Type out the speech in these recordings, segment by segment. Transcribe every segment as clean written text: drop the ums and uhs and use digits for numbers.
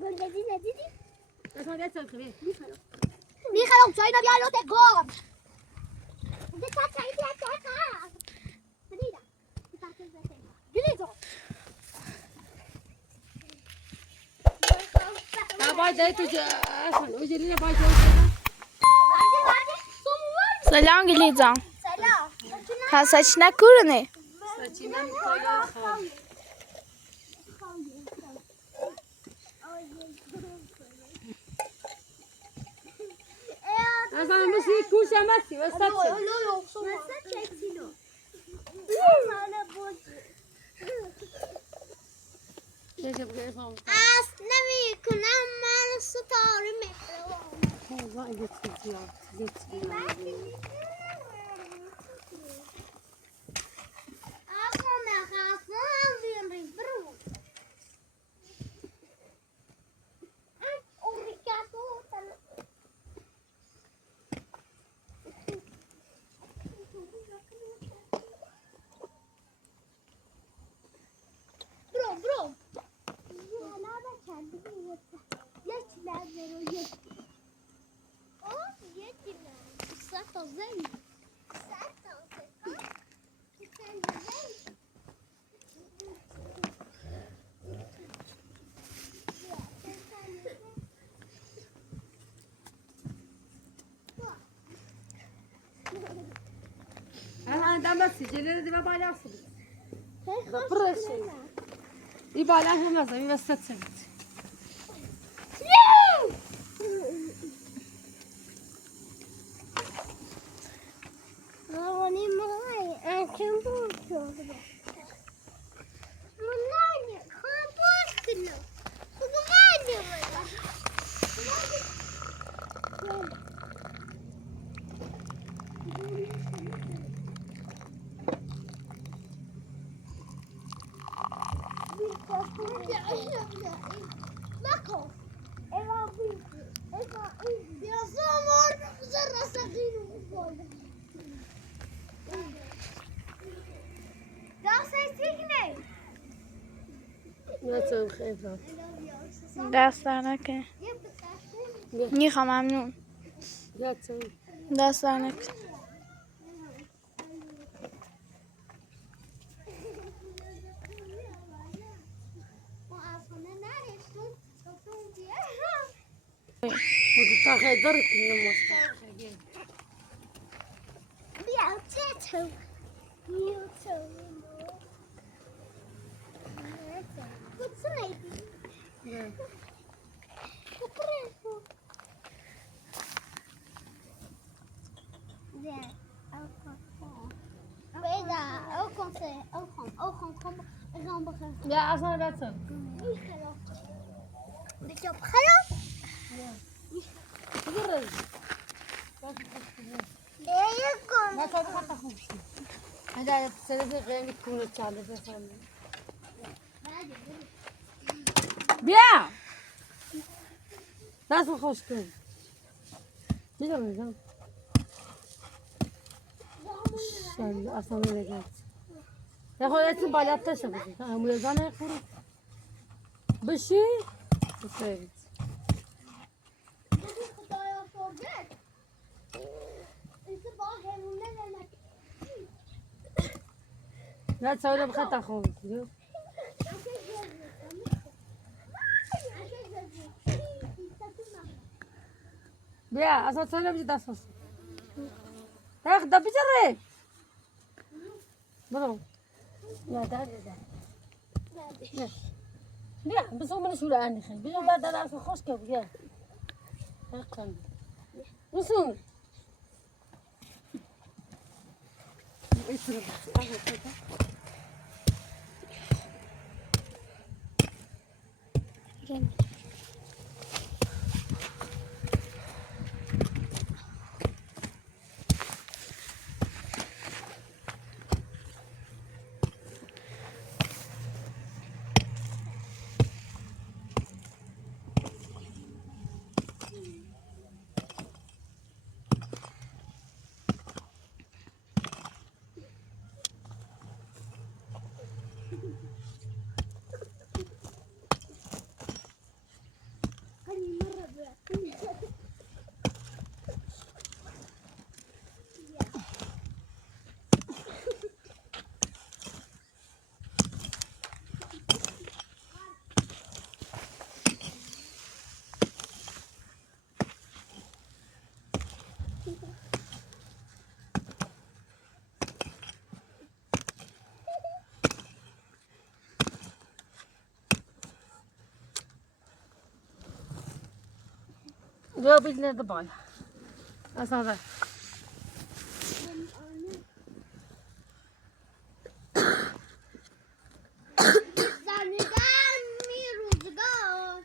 دیدی اسمع دست الخبير میخرم چای نبی الان تکام ده چای تکام دیدم جلیزو باید دای تو اصلا اوجلی باید Selam Gülizan. سلام Ha saçına kurunu. saçından koyuyor khal اصلا مسی کوش مسی وسط مثلا چکسینو چه بگه فهم اصلا میکنم من ستاره میکنم وای گیت اصلا نخواستم بیام برو اوریکاتو برو لا بچه یک لحظه رو یک یکی نه صد تا زنی صد تا انا دام بس جلد دي ما بالا اصلا بفرش دي بالا هم لازم بس تسكت روانی مای اکم بود منانی خان بود کنو خودمانی نکن ایوا بیشی ایوا بیا زمان زر سقینو بخوره دست سیکنه ما تو خیلی دست در نکن. میخوام ممنون. یا تو دست در نکن. خود تا خیلی درک نمیشه بیا چطور یا اصلا بچه بگرد ما تو بخاطر خوبی هذا سلسلة غير يكون الثالث مثلا بيا ناس خوش كون بيا بيا شال اصلا لقيت يا اخوي انت بالات تشبك هم يزانا يخوروا بشي بسيت لا تسوي له بخاطر خوبي بيا اصلا تسوي له بجي داسوس تاخذ بجري برو لا ده بيا بس هو من شو لاني خي بيا بعد انا في خوش كيف بيا اقل وصول Yo bildirdi bana. Hasan da. Zanneden mi rüzgar?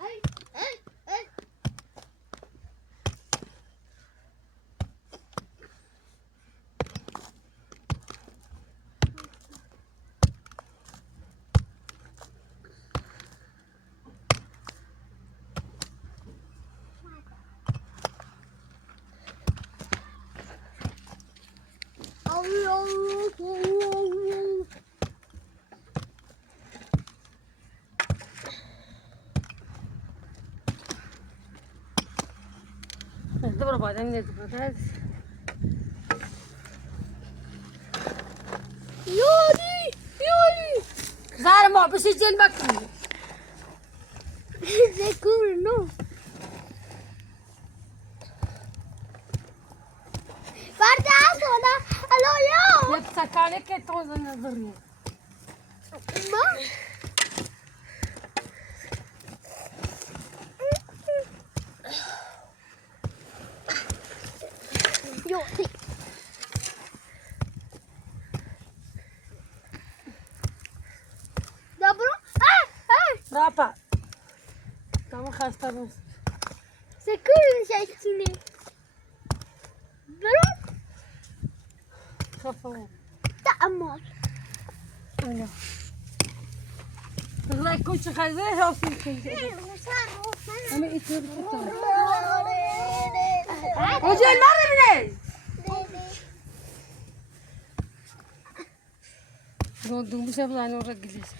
Ay, ay, ay. Dobra, badem ne kadar? Yoli. Zar ma bir şey gelmek mi? Zekur no. Varda sonra alo yo. Hep sakale ke tozun nazarı. Ma. Yoli. Dobro. Rapa. Tamam hastamız. Zekur şeysini. Bro. Kafam. Tamam. Öyle. Kızlar koçu hazır olsun ki. Ama içeri tutalım. Hoca eller mi? Gördüğüm bu sefer aynı oraya gideceğiz.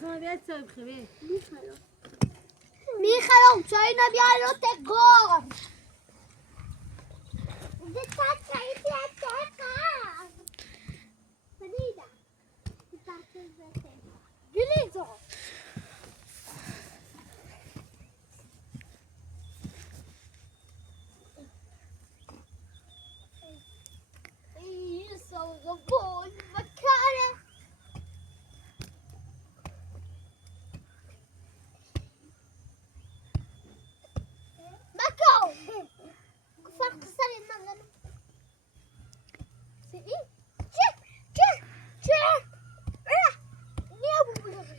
Sana bir et söyle kıvı. Michalo, c'hai una bialo te gol. De tata e te tata. Salida. Gülüyor. Io sono buon vaccare. Bacco! Far passare il mangano. Sì? C'è! Ne yapıyoruz?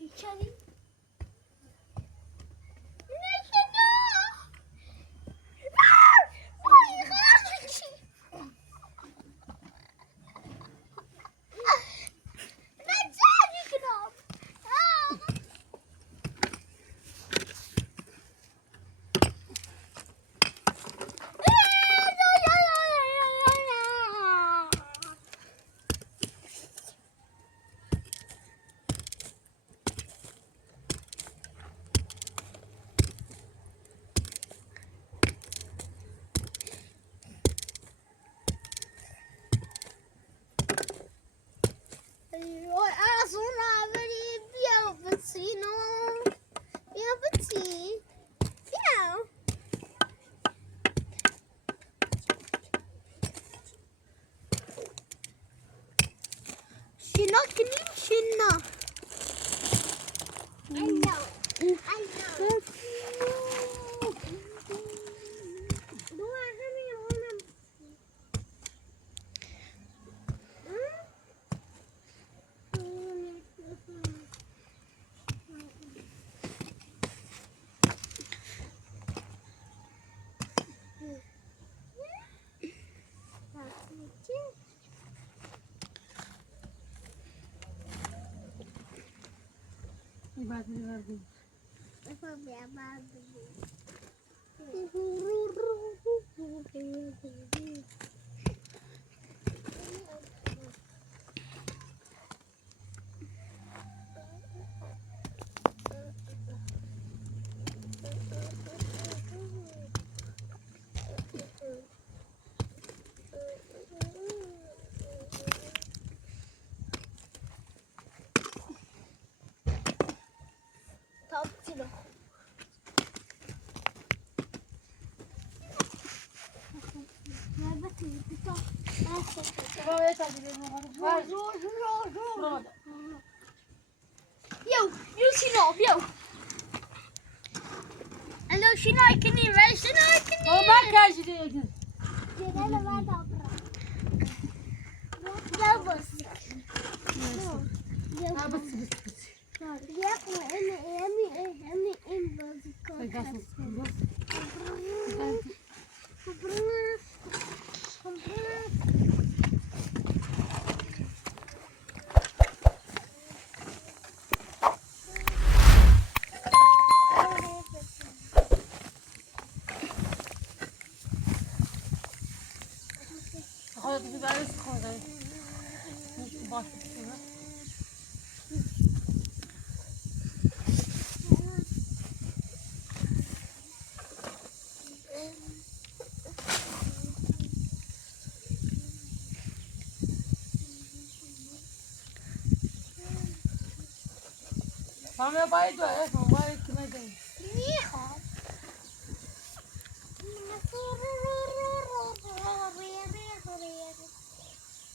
İçeri. Ne şunu? Shinna. I know. İbadeti verdim. Yo, you see no, yo. En dan zie ik niet, wij zien ik niet. Oh, maar kijk je dit. Je hele waard al. Dat was. Ha bas bas. Yapma, emi in bazık. Kijk dat is goed. Hadi bir daha sıkıldı. Bak. Hame baydı ya, baydı kime de. Niye?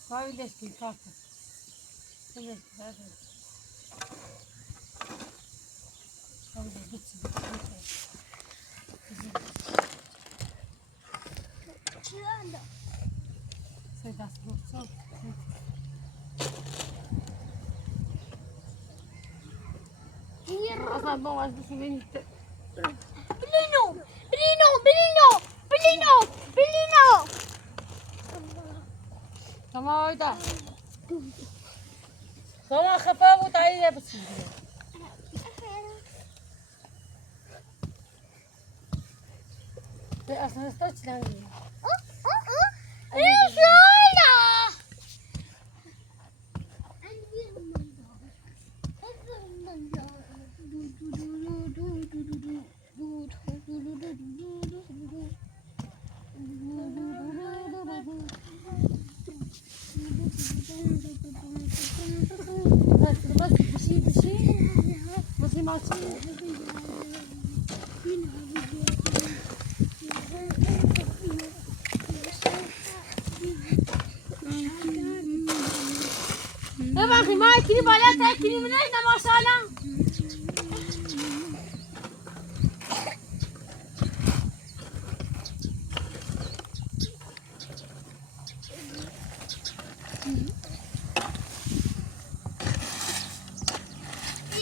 Baydı işte kalktı. Evet, evet. Hadi gitsin. Çığırdı. Sei das so. Asa bom, acho que vem. Belino! Belino! Tamam oyda. Tamam kafa bu da iyi yapsın. Ve aslında staçlan gibi. Bas bir şey. Masih. Ya bakayım ha kini bala tek kini mi ne maşallah.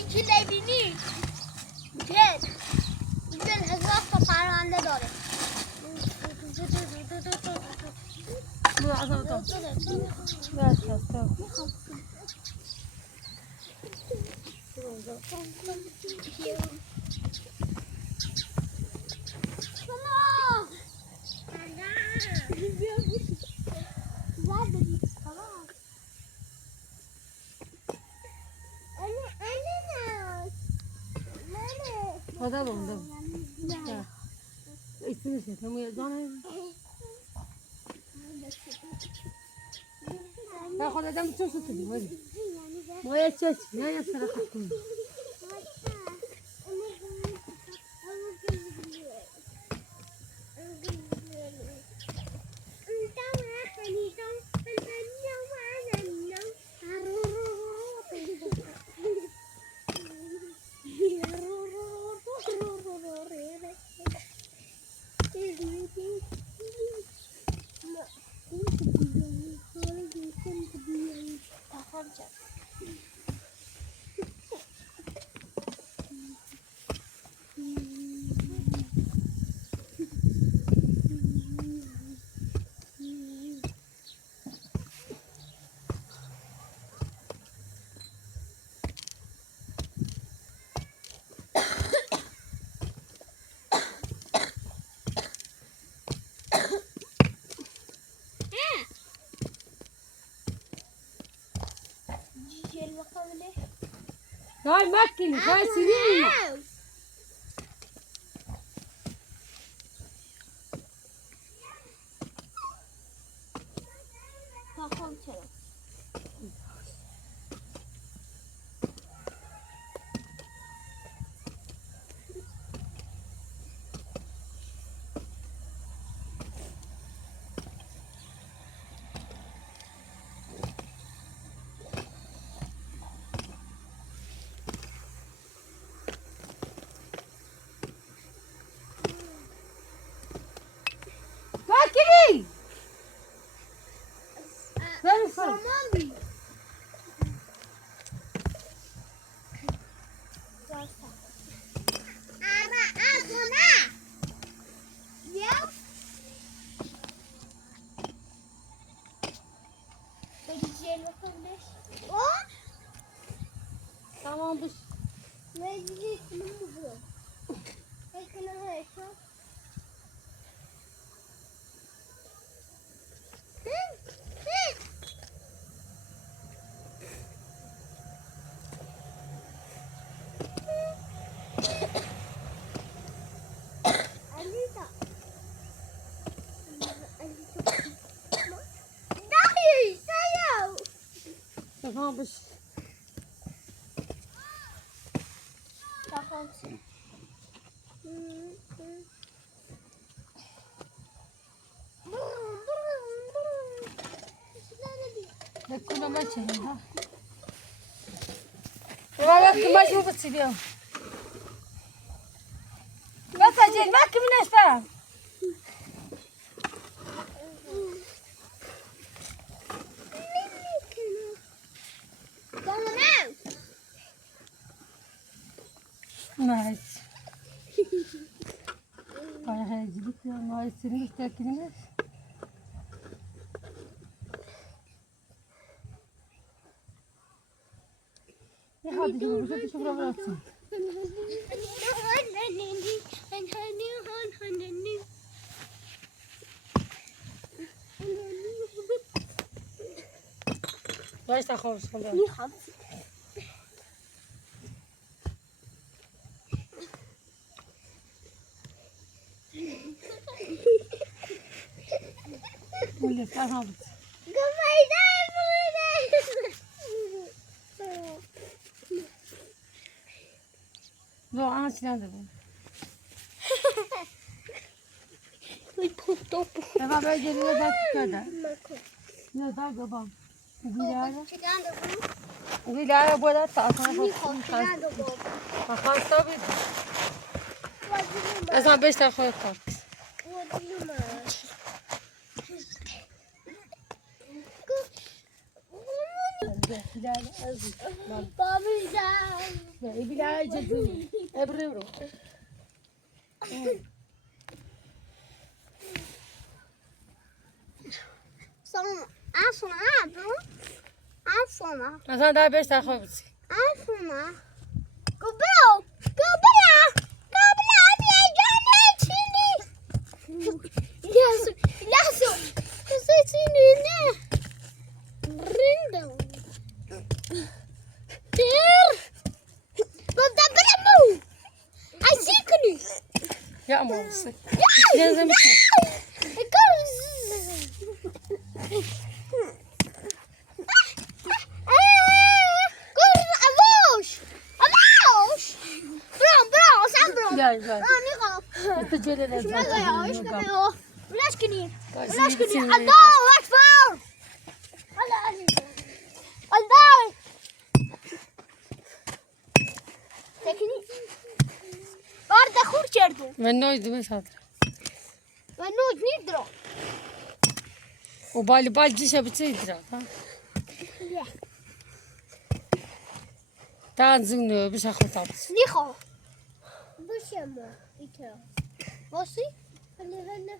İçinde Gel. Güzel hızlı parmağında doğru. Bu azam tamam. Biraz hasta. Hadi bakalım. İsmini söyle. Tamam ya. Ya خودم چه شده میگی ما چه نه یا سر خطون Gel makin, gel sinir. Bakalım çabuk. Tamam. bir. Ama ağzına. Ya. Bekleyeceğim bakalım. O. Tamam bu. Meclis mi bu? Bakın öyle. Tamam bu. Ne kullanma çekin ha. Valla kumaş mı bıçıyor? Mesajın bak kimin işte? Nice. Bayağı heyecilik ya. Nice'ini müstakiliniz. Ne hadi canım, bu sefer şuraya bıraksın. Baş da kovuşsun da. Öyle sen al. Zo ağaçlar da bu. Tamam böyle geliyor da tutar. Ne da babam. Gülaya böyle tasarruf. Hasta bir. Aslan 5 dakika kalk. Bilal cezim. Ebru. Sonra. Aslan daha 5 dakika bitsin. Sonra. Gobro. Bir gel içini. Lasso. Kızı içini ne? Rindo. Baba bravo. Ay sikini. Ya ama olsun. Ne zaman? Gel gel. Tecrübeler. Ulaşkini. Ulaşkini. Allahu Ekber. Allah. Teknik. Orada kurçerdu. Ben ne oydu mesela? Ben ne nidro. O bal dişe biteydi ha. Ya. Tanzın ne bir şaka tabii. Niho. Bu şey mi? İki. Nasıl? Hani.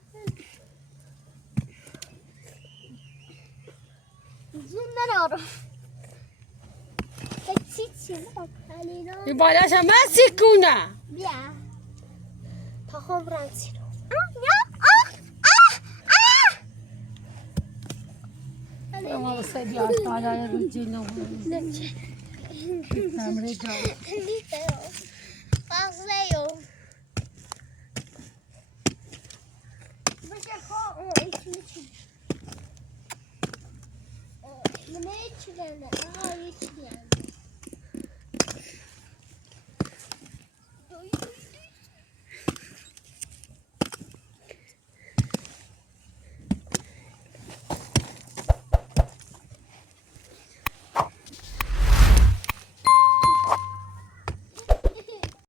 Zundan ara. Çiçeği bak. Hani Bir balaşa masikuna. ya. Tahom ransi. Ama o seviye hala rücuyla Tamre can. Paseo. Bu ne içilen? Aha içilen.